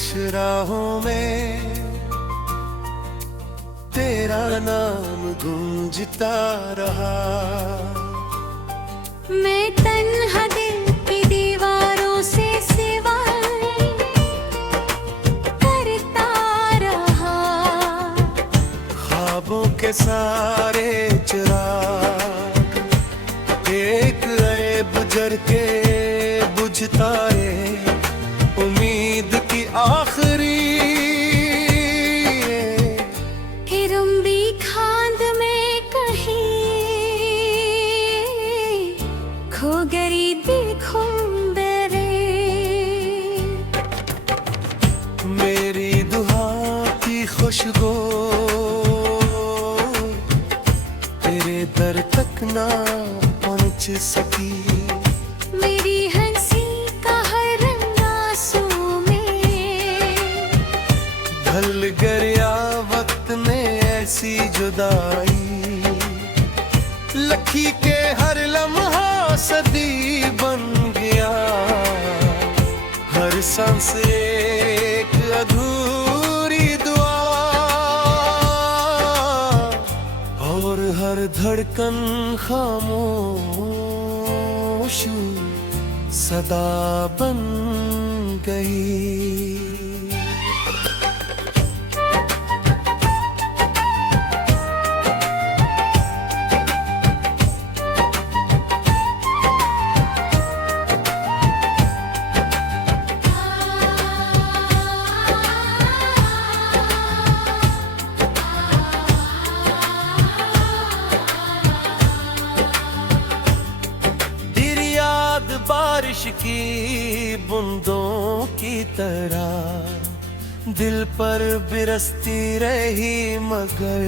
खुश राहों में तेरा नाम गूंजता रहा। मैं तन्हा दिल की दीवारों से सिवाय करता रहा। ख्वाबों के सारे चिराग एक ऐब जर के बुझता रे। उम्मीद की आखिरी हिरम्बी खांद में कहीं खो गई देखूं बेरे। मेरी दुआ की खुशबू तेरे दर तक ना पहुंच सकी। मेरी हंसी का हर रंग आंसू में ढल गया वक्त ने ऐसी जुदाई। लखी के हर लम्हा सदी बन गया। हर सांस एक अधूरी दुआ और हर धड़कन खामोश सदा बन गई। बारिश की बूंदों की तरह दिल पर बिरसती रही मगर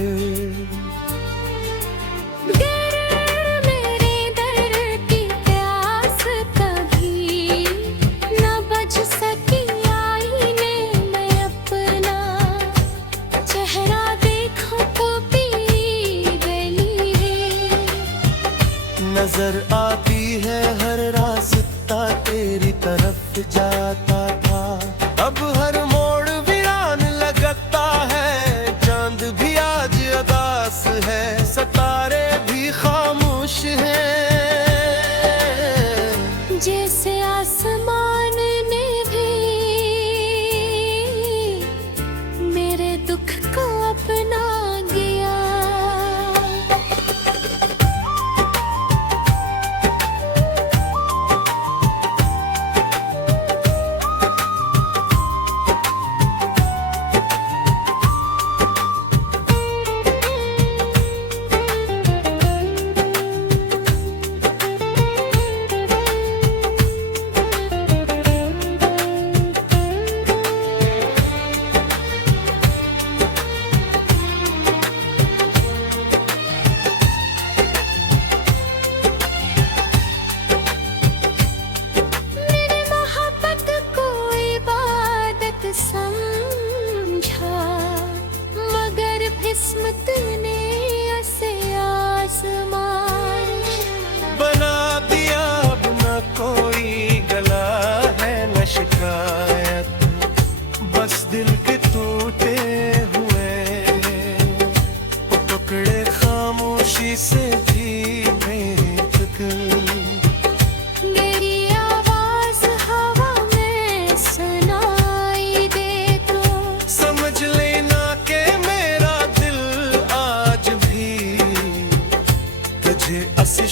मेरे दर की प्यास कभी न बज सकी। आईने में अपना चेहरा देखूं तो पी गली है। नजर आती है हर रास्ता तेरी तरफ जाता था। अब हर मोड़ वीरान लगता है। चांद भी आज उदास है। सितारे भी खामोश हैं। जैसे आसमान ने भी मेरे दुख को अपना गया। समझा मगर किस्मत ने ऐसे आसमान बना दिया। अब न कोई गला है न शिकायत। बस दिल के टूटे हुए टुकड़े खामोशी से भी मेरी फिक्र।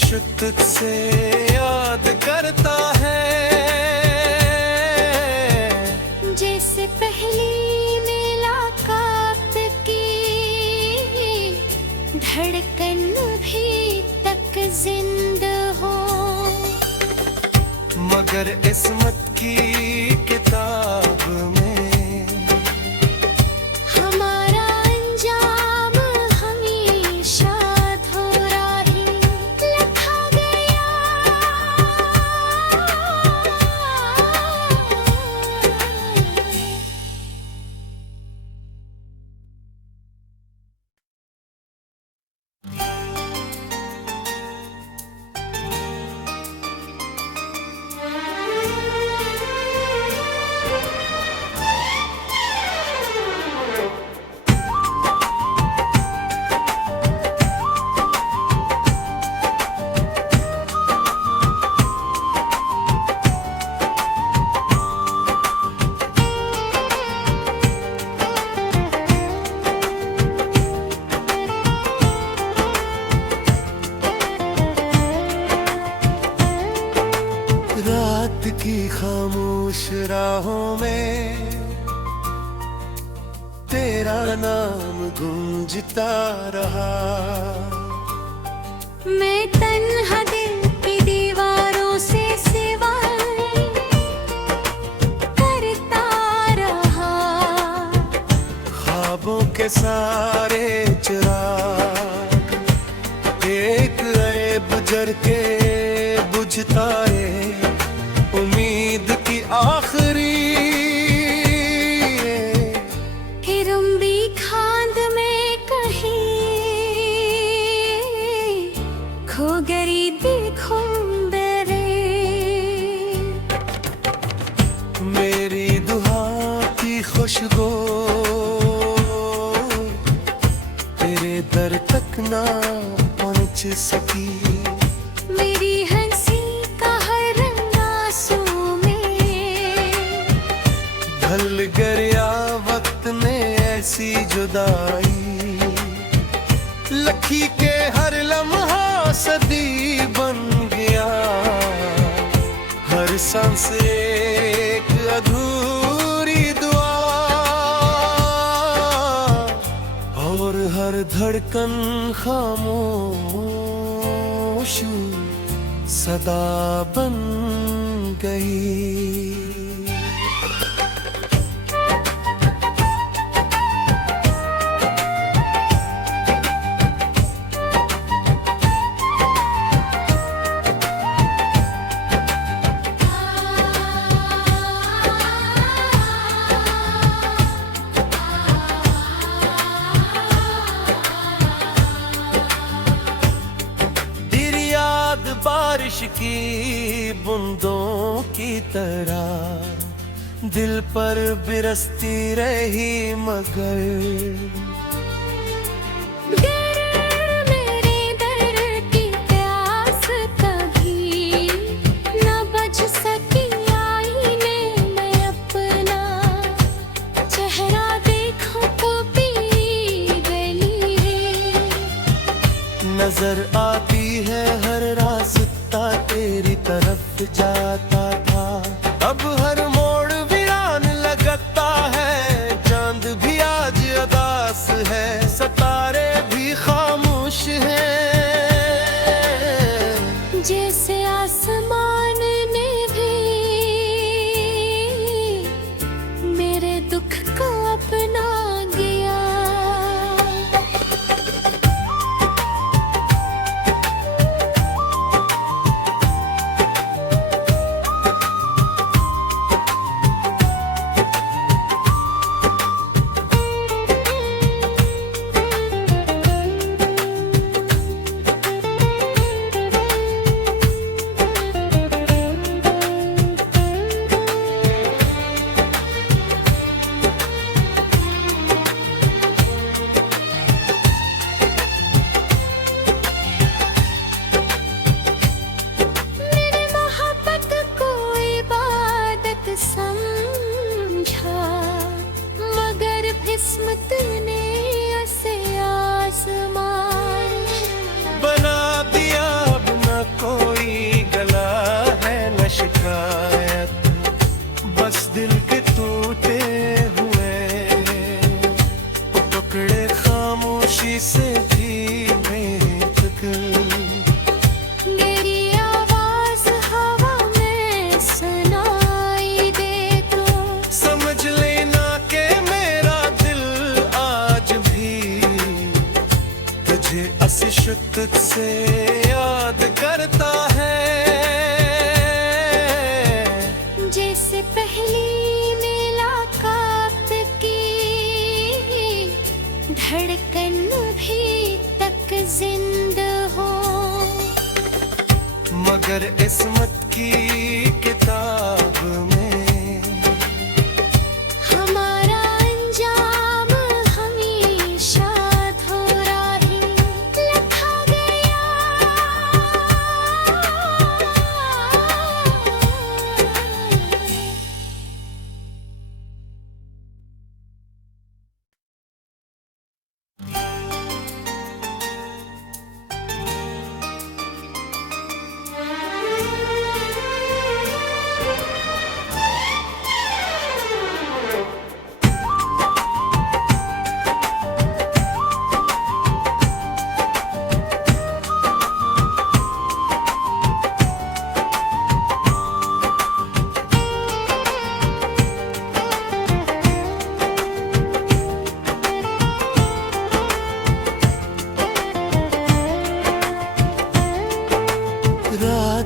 शिद्दत से याद करता है। जैसे पहली मुलाकात की धड़कन भी तक जिंदा हो। मगर किस्मत की किताब में हमारा अंजाम हमेशा अधूरा ही लिखा गया। की खामोश राहों में तेरा नाम गूंजता रहा। मैं तन्हा दिल की दीवारों से सिवाय करता रहा। ख्वाबों के सारे चिराग एक ऐब जर के बुझता है। उम्मीद की आखिरी हिरम्बी खांद में कहीं खो गई देखूं बेरे। मेरी दुआ की खुशबू तेरे दर तक ना पहुंच सकी। मेरी हंसी का हर रंग आंसू में ढल गया वक्त ने ऐसी जुदाई। लखी के हर लम्हा सदी बन गया। हर सांस एक अधूरी दुआ और हर धड़कन खामोश सदा बन गई। बारिश की बूंदों की तरह दिल पर बिरसती रही मगर मेरे दर की प्यास कभी न बज सकी। आईने में अपना चेहरा देखूं तो पी गली है। नजर आती है हर रास्ता तेरी तरफ जाता था। अब हर मोड़ वीरान लगता है। चांद भी आज उदास है। सितारे भी खामोश हैं। जैसे आसमान ने भी मेरे दुख को अपना गया। समझा मगर किस्मत ने ऐसे आसमान बना दिया। अब न कोई गला है न शिकायत। बस दिल के टूटे हुए टुकड़े खामोशी से भी बेफिक्र। तुझसे याद करता है। जैसे पहली मुलाकात की धड़कन भी तक जिंदा हो। मगर किस्मत की किताब में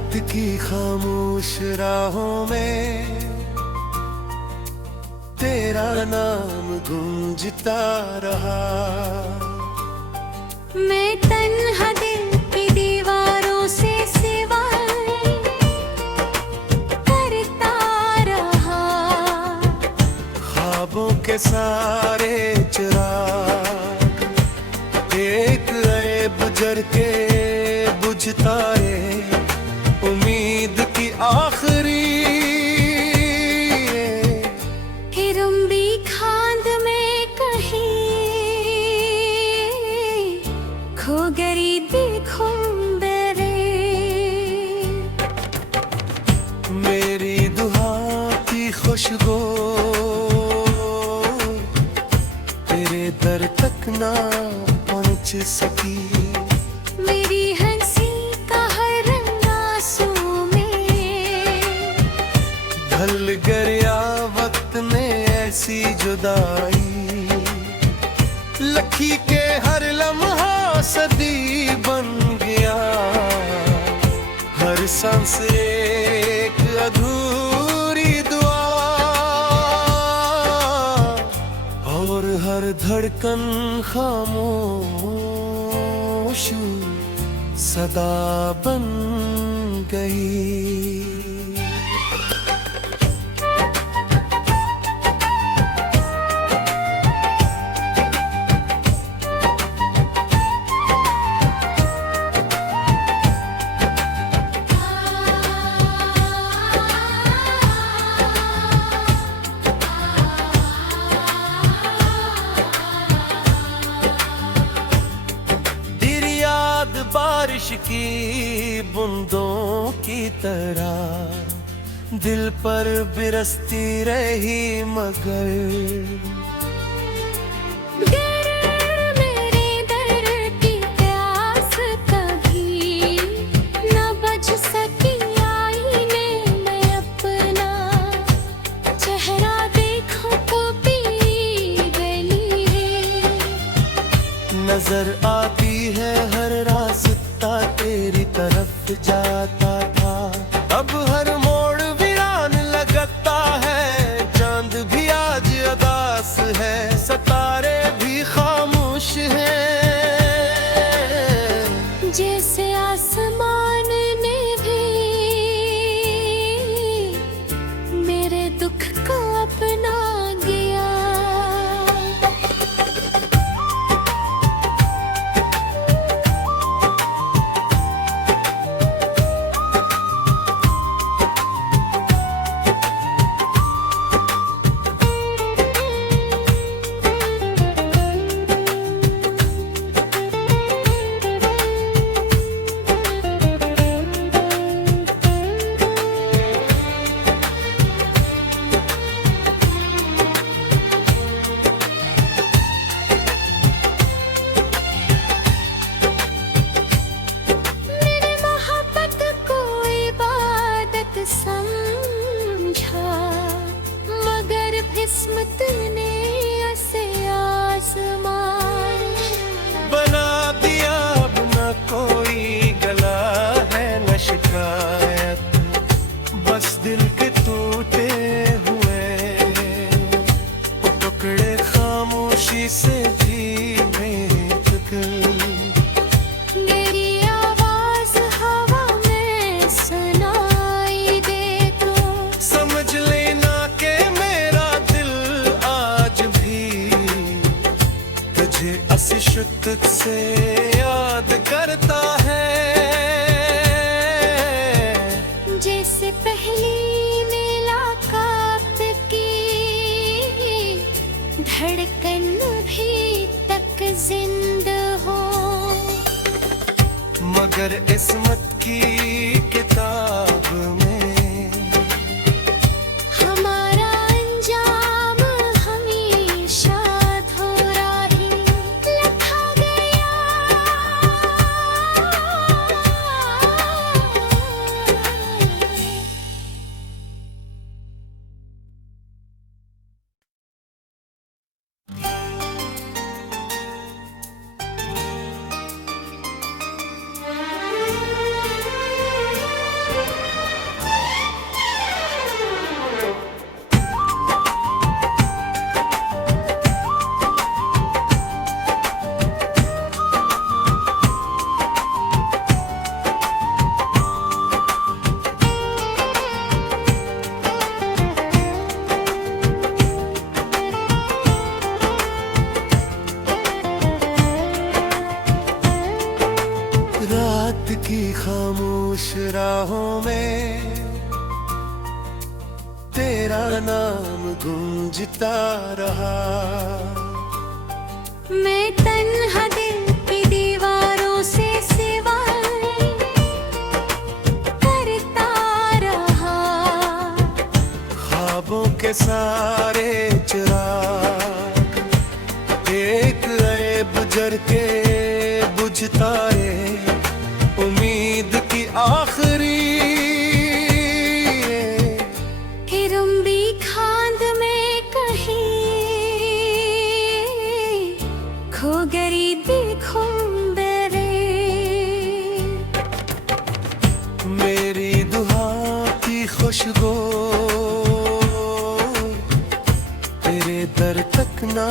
वक्त की खामोश राहों में तेरा नाम गूंजता रहा। मैं तन्हा दिल की दीवारों से सिवाय करता रहा। ख्वाबों के सारे चिराग एक ऐब जर के बुझता रे। उम्मीद की आखिरी हिरम्बी खांद में कहीं खो गई देखूं बेरे। मेरी दुआ की खुशबू तेरे दर तक ना पहुंच सकी। मेरी हंसी का हर रंग आंसू में ढल गया वक्त ने ऐसी जुदाई। लखी के हर लम्हा सदी बन गया। हर सांस एक अधूरी दुआ और हर धड़कन खामोश सदा बन गई। बारिश की बूंदों की तरह दिल पर बिरसती रही मगर मेरे दर की प्यास कभी न बज सकी। आईने में अपना चेहरा देखूं तो पी गली है। नजर आती है हर रास्ता तेरी तरफ जाता था। अब हर मोड़ वीरान लगता है। चांद भी आज उदास है। सितारे भी खामोश हैं। जैसे आसमान ने भी मेरे दुख को अपना गया। समझा मगर किस्मत ने ऐसे आसमान बना दिया। अब न कोई गला है न शिकायत। बस दिल के टूटे हुए टुकड़े खामोशी से जी में फिक्र। शिद्दत से याद करता है। जैसे पहली मुलाकात की धड़कन भी तक जिंदा हो। मगर किस्मत की किताब में हमारा अंजाम हमेशा अधूरा ही लिखा गया। रात की खामोश राहों में तेरा नाम गूंजता रहा। मैं तन्हा दिल की दीवारों से सिवाय करता रहा। ख्वाबों के सारे चिराग एक ऐब जर के बुझता रे। उम्मीद की आखिरी हिरम्बी खांद में कहीं खो गई देखूं बेरे। मेरी दुआ की खुशबू तेरे दर तक ना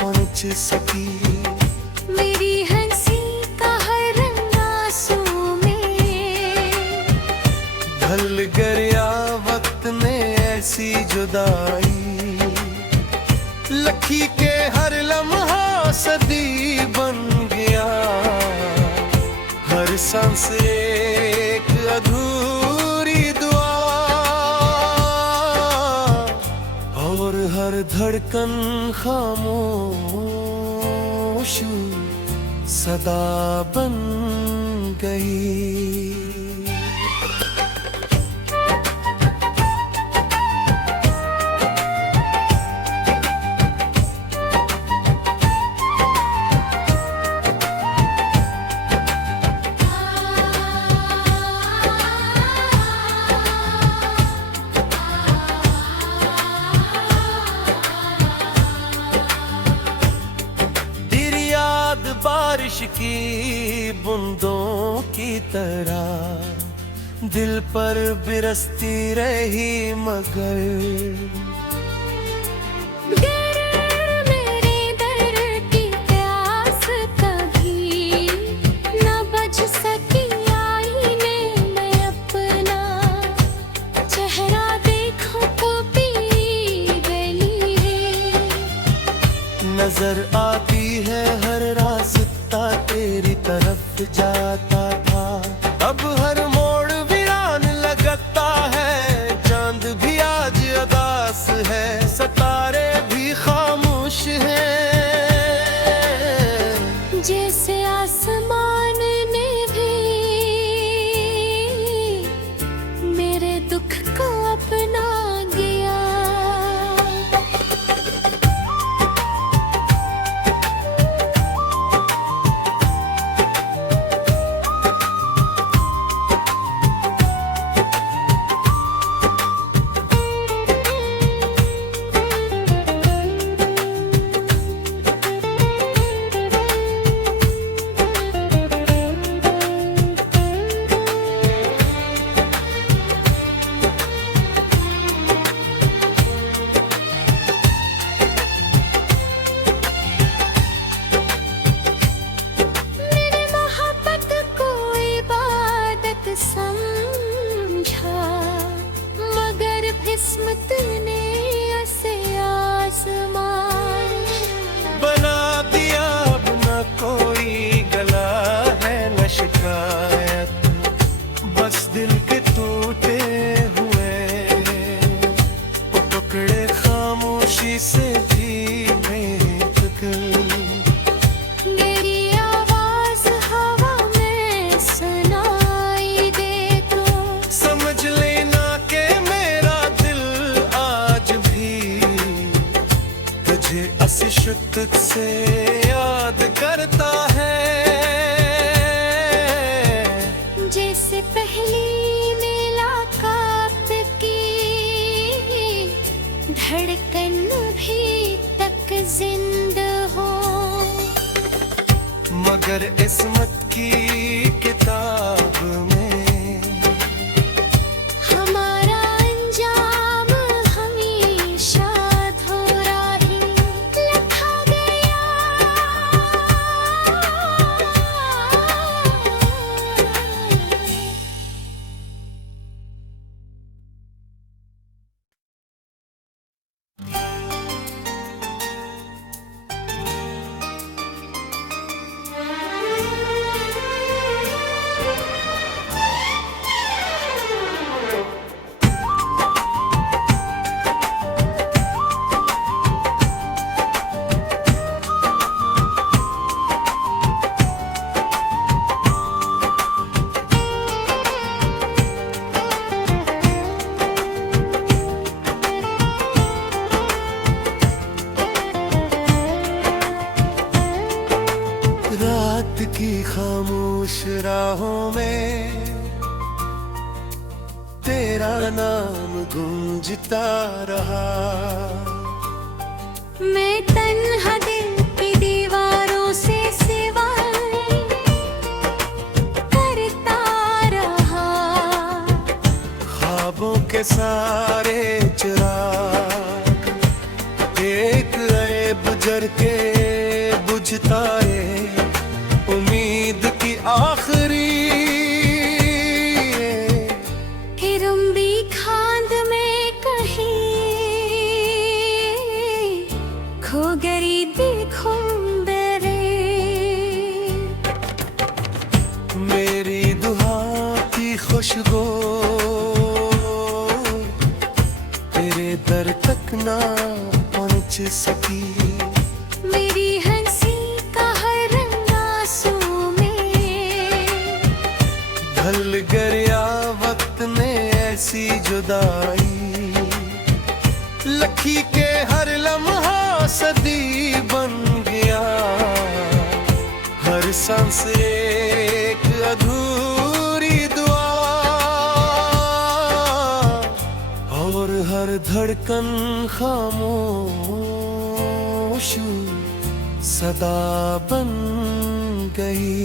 पहुंच सकी। मेरी हंसी का हर रंग आंसू में ढल गया वक्त ने ऐसी जुदाई। लखी के हर लम्हा सदी बन गया। हर सांस एक अधूरी दुआ और हर धड़कन खामोश सदा बन गई। बारिश की बूंदों की तरह दिल पर बिरसती रही मगर मेरे दर की प्यास कभी न बज सकी। आईने में अपना चेहरा देखूं तो पी गली है। नजर आती है हर रास्ता तेरी तरफ जाता था। अब हर मोड़ वीरान लगता है। चांद भी आज उदास है। सितारे भी खामोश हैं। जैसे आसमान ने भी मेरे दुख को अपना गया। समझा मगर किस्मत ने ऐसे आसमान बना दिया। अब न कोई गला है न शिकायत। बस दिल के टूटे हुए टुकड़े खामोशी से भी तुझ से याद करता है। जैसे पहली मुलाकात की धड़कन भी तक जिंदा हो। मगर किस्मत की किताब में हमेशा अधूरा ही लिखा गया। निगाहों में तेरा नाम गूंजता रहा। मैं तन्हा दिल की दीवारों से सिवाय करता रहा। ख्वाबों के सारे चिराग एक ऐब जर के बुझता रे। उम्मीद की आखिरी हिरम्बी खांद में कहीं खो गई देखूं बेरे। मेरी दुआ की खुशबू तेरे दर तक ना पहुंच सकी। मेरी हंसी का हर रंग आंसू में ढल गया वक्त ने ऐसी जुदाई। लखी के हर लम्हा सदी बन गया। हर सांस एक अधूरी दुआ और हर धड़कन खामोश सदा बन गई।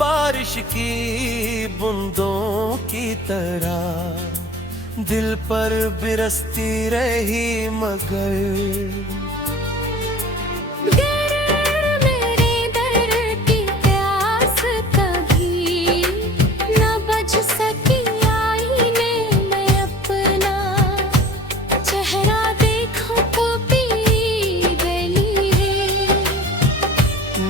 बारिश की बूंदों की तरह दिल पर बिरसती रही मगर मेरे दर की प्यास कभी न बज सकी। आईने में अपना चेहरा देखूं तो पी गली है।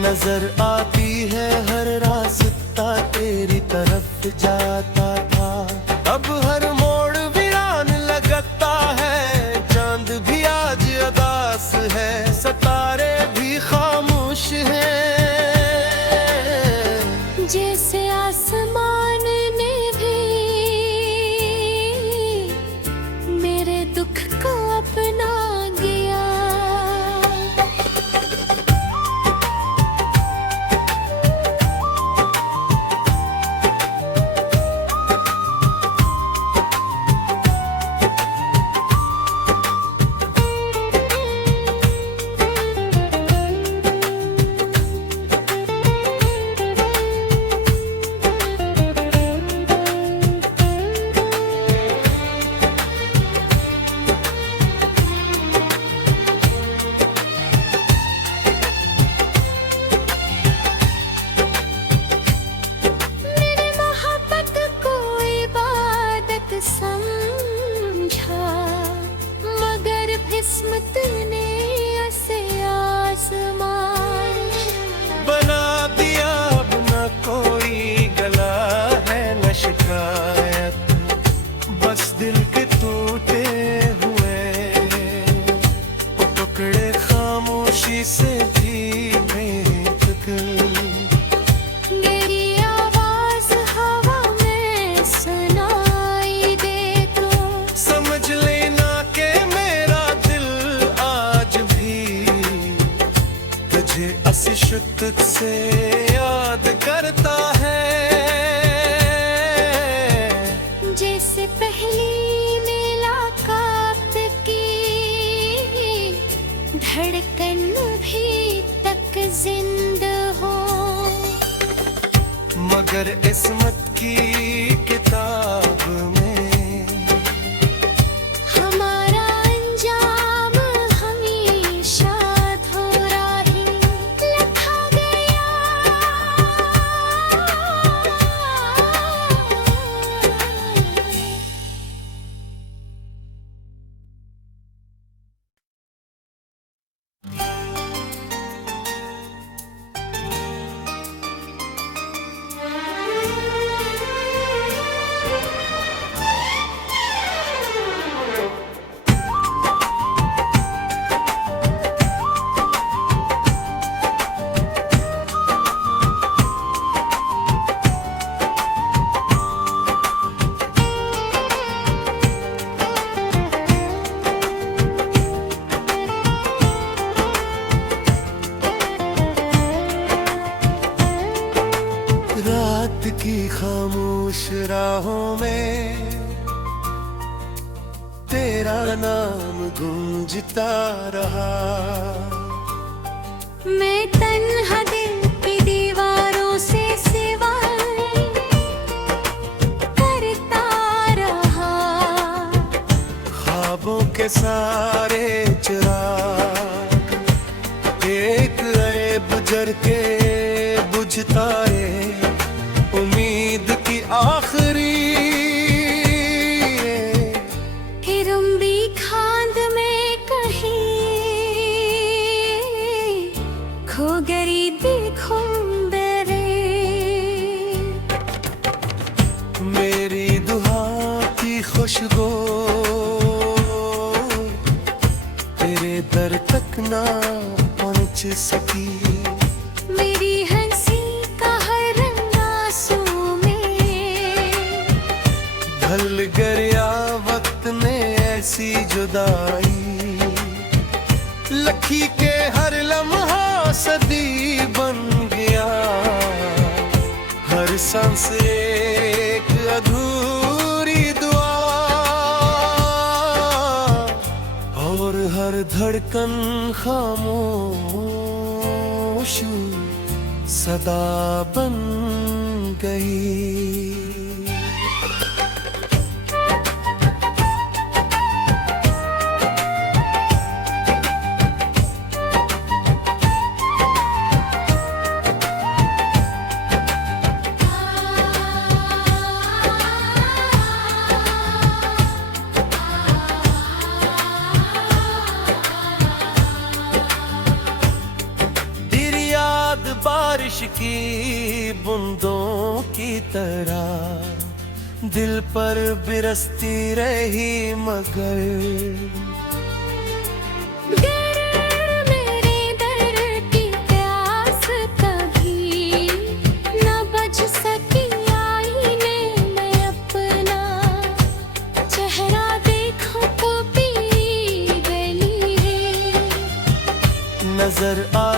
नजर आती है हर रास्ता तेरी तरफ जाता था। अब हर मोड़ वीरान लगता है। चांद भी आज अदास है। सितारे भी खामोश हैं। जैसे आसमान ने भी मेरे दुख को अपना गया। समझा मगर किस्मत ने ऐसे आसमान बना दिया। अब न कोई गला है न शिकायत। बस दिल के टूटे हुए टुकड़े खामोशी से भी शिद्दत से याद करता है। जैसे पहली मुलाकात की धड़कन भी तक जिंदा हो। मगर किस्मत की किताब में हमारा अंजाम हमेशा अधूरा ही लिखा गया। नाम गूंजता रहा। मैं तन्हा दिल की दीवारों से सिवा करता रहा। ख्वाबों के सारे चिराग एक ऐब जर के बुझता रे। उम्मीद की आखिरी हिरम्बी खांद में कहीं खो गई देखूं बेरे। मेरी दुआ की खुशबू तेरे दर तक ना पहुंच सकी। मेरी हंसी का हर रंग आंसू में ढल गया वक्त ने ऐसी जुदाई। लखी के हर लम्हा सदी बन गया। हर सांस एक अधूरी दुआ और हर धड़कन खामोश सदा बन गई। बारिश की बूंदों की तरह दिल पर बिरसती रही मगर मेरे दर की प्यास कभी न बज सकी। आईने में अपना चेहरा देखूं तो पी गली है। नजर आ